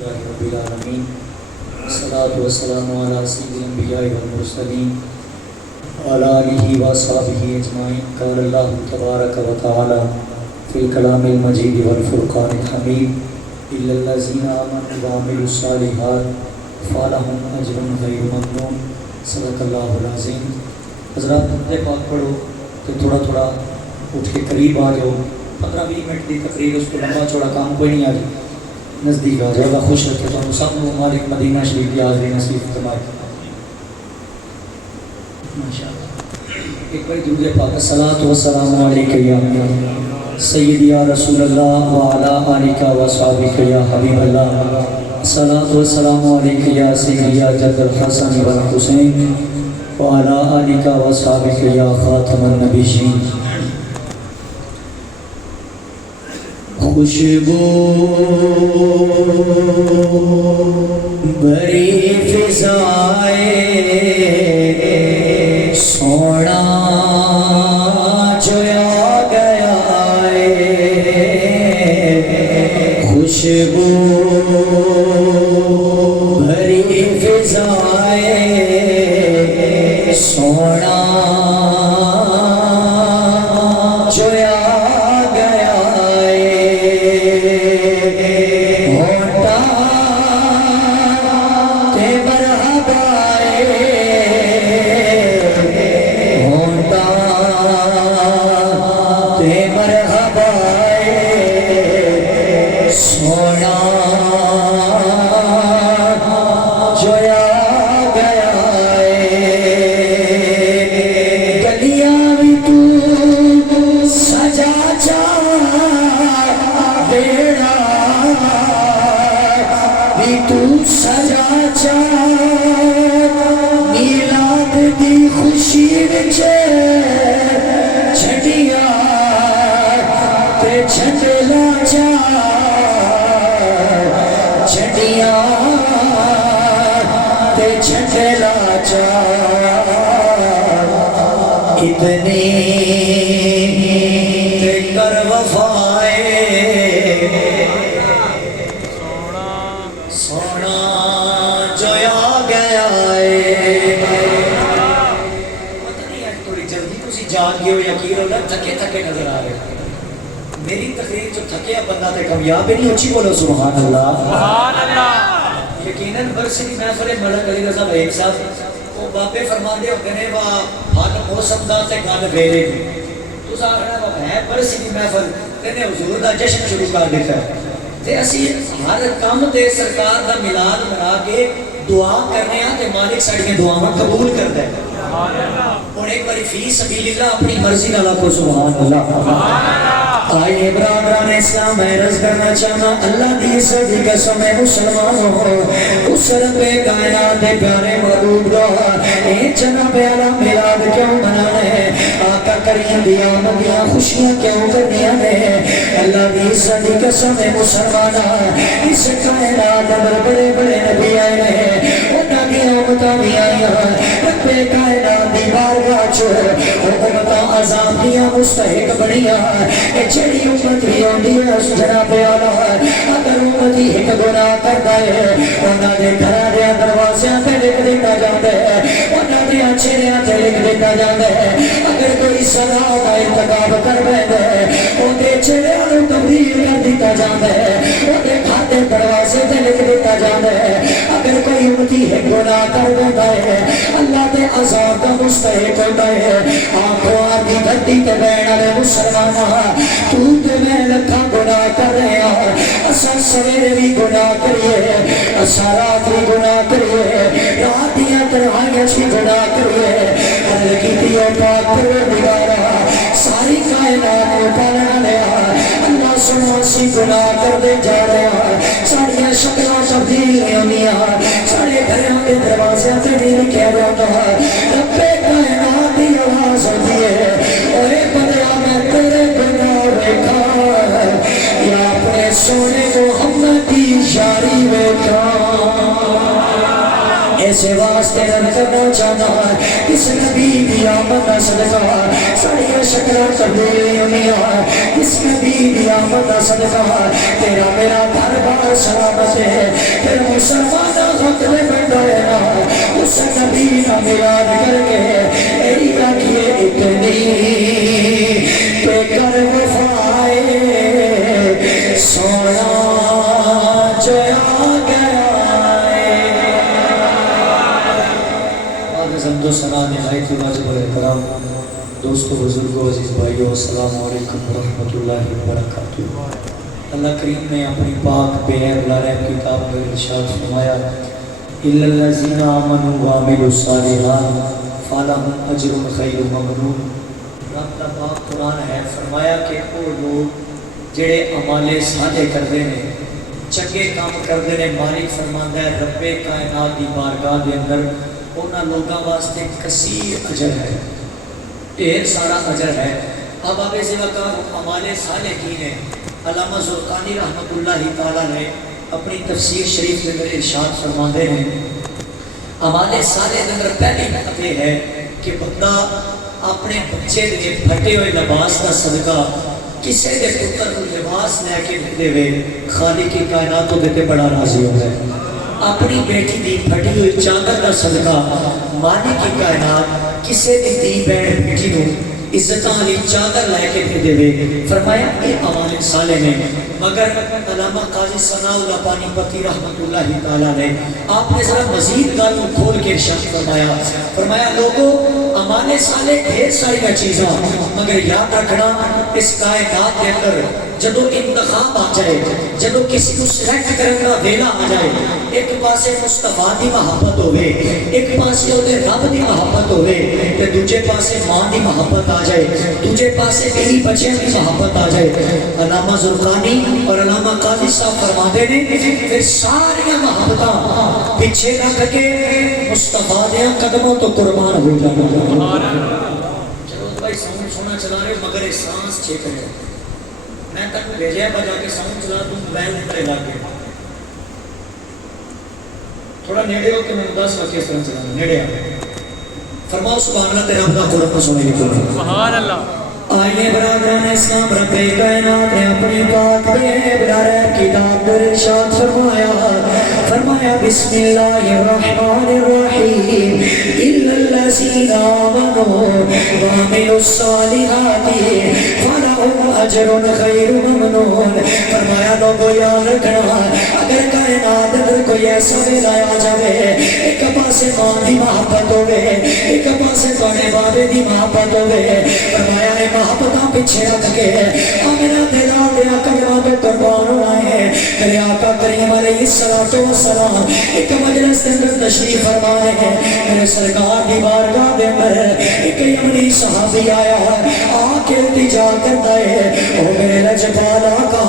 لله رب العالمين والصلاة والسلام على سيد الأنبياء والمرسلين وعلى آله وصحبه أجمعين. قال الله تبارك وتعالى في الكلام المجيد والفرقان الحميد إلا الذين آمنوا وعملوا الصالحات فلهم أجر غير ممنون. صدق اللہ العظیم. حضرات درود پاک پڑھو تو تھوڑا تھوڑا اٹھ کے قریب آ جاؤ. 15-20 منٹ کی تقریر، اس کو لمبا چوڑا کام کوئی نہیں. آج نزدیک آ جائے گا. خوش رکھے تو سب مالک مدینہ شریف کی حاضری نصیب فرمائے. ماشاءاللہ ایک بار درود پاک. الصلاۃ والسلام علیک یا سیدی یا رسول اللہ وعلی آلک وصحبک یا حبیب اللہ. الصلاۃ والسلام علیک یا سیدی یا جد الحسن والحسین وعلی آلک وصحبک یا خاتم النبیین. خوشبو بری فضائے سونا جو آ گیا ہے. خوشبو بری فضائے سونا جو آ گیا اتنی کر وفائے سونا جو آ گیا ہے. پتہ نہیں ہے تھوڑی جلدی تسی جان گئے ہو، یقین ہو نا تھکے تھکے نظر آ رہے. میری تقریر جو تھکیا بندہ تے کامیاب ہی نہیں. اچھی بولو سبحان اللہ. سبحان اللہ. یقیناً برسی کی محفل ملک علی رضا بھائی صاحب وہ باپے فرما دے ہوتے ہیں وہ ہر موسم دا تے گل ویلے دی. تو سارا ہے برسی کی محفل تے حضور دا جشن شروع کر دیتا ہے. تے اسی ہر کام تے سرکار دا میلاد منا کے دعا کرنے ہیں تے مالک ساڈیاں دعاواں قبول کرتا ہے. سبحان اللہ. اور ایک بار فی سبیل اللہ اپنی مرضی نال کو سبحان اللہ. سبحان اللہ. آئیے برادران اسلام میں عرض کرنا چاہنا اللہ دی عزت کی قسم ہے مسلمانوں اس رب کائنات دے پیارے محبوب دا اے جناب اعلی میلاد کیوں منانا ہے؟ آقا کریم دی آمدیاں خوشیاں کیوں کرنیاں نے؟ اللہ دی عزت کی قسم ہے مسلمانوں اس کائنات اندر بڑے بڑے نبی آئے ہیں، انہاں دی امتاں بھی آئیاں رب کائنات دی بارگاہ چ امتاں عذاب دیاں مستحق بنیاں. جڑی امت بھی آندی ہے اس جناب اعلیٰ اگر امتی ایک گناہ کرتا ہے انہاں دے گھراں دے دروازیاں تے لکھ دیتا جاندا ہے، انہاں دے چہریاں تے لکھ دیتا جاندا ہے. اگر کوئی سزا دا ارتکاب کر بیٹھے اودے چہریاں نوں تبدیل کر دیتا جاندا ہے، اودے گھر دے دروازے تے لکھ دیتا جاندا ہے. اگر کوئی امتی ایک گناہ کر بیٹھا ہے اللہ دے عذاب دا مستحق ہوتا ہے. آنکھوں آدھی دھرتی تے بہن والے مسلماناں تو تے میں لکھاں گناہ کر رہے ہیں. اساں سویرے بھی گناہ کریے، اساں رات بھی گناہ کریے، رات دیاں تنہائیاں بھی گناہ کریے. عرض کیتی او پاک پروردگارا ساری کائنات کو پالنا لیا اللہ سنو اسی گناہ کردے جا رہے ہیں. ساڑیاں شکلاں تبدیل نہیں ہوندیاں، ساڑے گھراں دے دروازے تے نہیں لکھیا جاندا. رب کائنات دی آواز ہوندی ہے اوے بندیا میں تیرے یا اپنے سونے محمد کی یاری ویکھا. ایسے واسطے رن کرنا چاہنا کس نبی دی آمد کا صدقہ ساڑیاں شکلیں تبدیلی ہونیاں. کس نبی دی آمد کا صدقہ تیرا میرا گھر بار سلامت ہے. نبی نہ مراد کر کے ایری آکھیے اتنی پہ کر وفائے سونا جو آ گیا ہے۔ آج حمد و ثنا نہایت واجب الاحترام دوستو بزرگو عزیز بھائیو السلام علیکم ورحمۃ اللہ وبرکاتہ۔ اللہ کریم نے اپنی پاک بے عیب لارب کتاب میں ارشاد فرمایا اِلَّا الَّذِينَ آمَنُوا وَعَمِلُوا الصَّالِحَاتِ فَلَهُمْ أَجْرٌ غَيْرُ مَمْنُونٍ۔ رب کا پاک قرآن ہے، فرمایا کہ وہ لوگ جڑے اعمال صالح کرتے ہیں، چنگے کام کرتے ہیں، مالک فرماندا ہے رب کائنات دی بارگاہ دے اندر انہاں لوگاں واسطے کثیر اجر ہے، ڈھیر سارا اجر ہے۔ اب آپ سے وقار اعمال صالح کی ہیں، علامہ زرقانی رحمۃ اللہ تعالیٰ نے اپنی تفسیر شریف میں میرے ارشاد فرماتے ہیں اعمال صالح کے اندر پہلی بات یہ ہے کہ بندہ اپنے بچے کے پھٹے ہوئے لباس کا صدقہ کسی کے پتر کو لباس لے کے دے ہوئے خالق کی کائنات کو دیتے بڑا راضی ہو گئے۔ اپنی بیٹی دی پھٹی ہوئی چادر کا صدقہ مالک کی کائنات کسی دی دی بہن بیٹی نو عزتاں والی چادر لے کے دے دے، فرمایا یہ اعمال صالح میں۔ مگر علامہ قاضی ثناء اللہ پانی پتی رحمۃ اللہ تعالیٰ نے آپ نے ذرا مزید گل کو کھول کے ارشاد فرمایا لوگوں اعمال صالح ڈھیر ساری چیزاں، مگر یاد رکھنا اس کائنات کے اندر جدو انتخاب آ جائے، جدو کسی کو سلیکٹ کرنے کا ویلا آ جائے، ایک پاسے مصطفیٰ دی محبت ہوئے، ایک پاسے ہوتے رب دی محبت ہوئے، تے دوجے پاسے ماں دی محبت آ جائے، دوجے پاسے بیوی بچیاں دی محبت آ جائے۔ علامہ زرقانی اور علامہ قاضی صاحب فرماتے ہیں پھر ساری محبتاں پیچھے رکھ کے مصطفیٰ دے قدموں تو قربان ہو جانا۔ چلو بھائی ساؤنڈ سونا چلا رہے مگر سانس چھیک رہے، میں تک بھیجے بجا کے ساؤنڈ چلا تم موبائل اوپر لا کے تھوڑا نیڑے ہو کہ میں 10 وقت اس طرح چلا نیڑے آ فرماؤ سبحان اللہ تیرا اپنا قرآن سنے گی سبحان اللہ۔ آئیے برادران اسلام رب کائنات نے اپنی پاک بے برارہ کتاب پر ارشاد فرمایا بسم اللہ الرحمن الرحیم اِلَّا الَّذِينَ آمَنُوا وَعَمِلُوا الصَّالِحَاتِ فَلَهُمْ أَجْرٌ غَيْرُ مَمْنُونٍ۔ فرمایا لوگوں یاد رکھنا اگر کائنات اندر کوئی ایسا ویلا آ جائے، ایک پاسے ماں دی محبت ہوئے، ایک پاسے تھوڑے بابے دی محبت ہوئے، فرمایا اے محبتاں پیچھے رکھ کے میرا دل آ گیا کلمہ تو قربان ہونا ہے۔ میرے آقا کریم علیہ السلام ایک مجلس کے اندر تشریف فرما رہے ہیں، میرے سرکار دی بارگاہ دے اندر ایک یمنی صحابی آیا ہے، آ کے التجا کرتا ہے او میرے لجپال آقا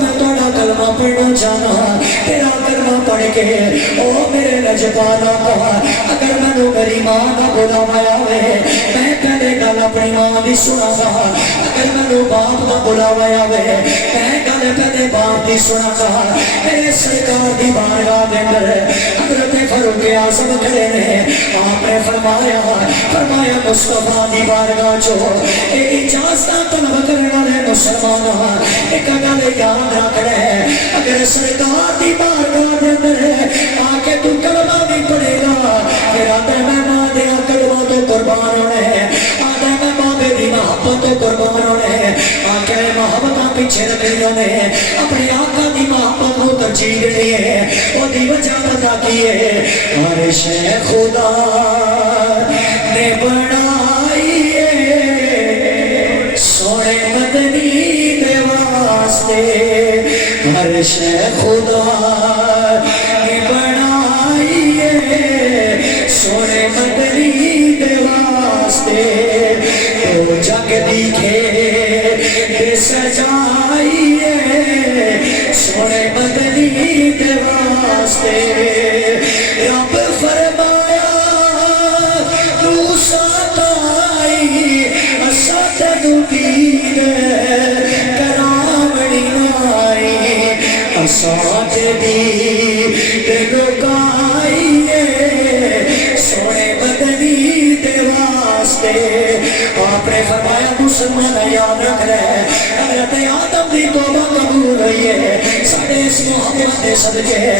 میں تھوڑا کلمہ پڑھنا چاہنا، تیرا کلمہ پڑھ کے او میرے لجپال آقا اگر میں میری ماں کا بلاوایا ہوئے میں پہلے گل اپنی ماں بھی سنا گا، اگر میں باپ کا بلاوایا ہوئے میں گل پہلے باپ بھی سنا گا۔ میرے سرکار دی بارگاہ دے اندر حضرت فاروق اعظم کھڑے نے، آپ نے فرمایا مصطفیٰ دی بارگاہ چو اے اجازت طلب کرنے والے مسلمان ایک گل یاد رکھ لے، اگر سرکار دی بارگاہ دے اندر آ کے تو کلمہ بھی پڑھے گا پھر آدھے میں ماں دے کلمہ تو قربان ہونے ہیں، آدھے میں بابے دی محبت تو قربان ہونے ہیں، آکے محبتاں پیچھے رکھنیوں نے اپنے آقا دی محبت کو ترجیح دینی ہے۔ وہ دی وجہ بتا کی ہے عرش خدا نے بنائی ہے سونے مدنی دے واسطے، عرش خدا نے بنائی ہے سونے مدنی دے واسطے، تو جگ دیکھے دے سجائی ہے سونے مدنی دے واسطے۔ رب فرمایا موسیٰ تائی اسد دید کرامنی نائی اساد دید لکائی سونے مدنی دے واسطے۔ آپ نے فرمایا مسلمان یاد رکھ رہے حضرت آدم دی توبہ قبول ہوئی ہے ساڑھے اس محبت صدقے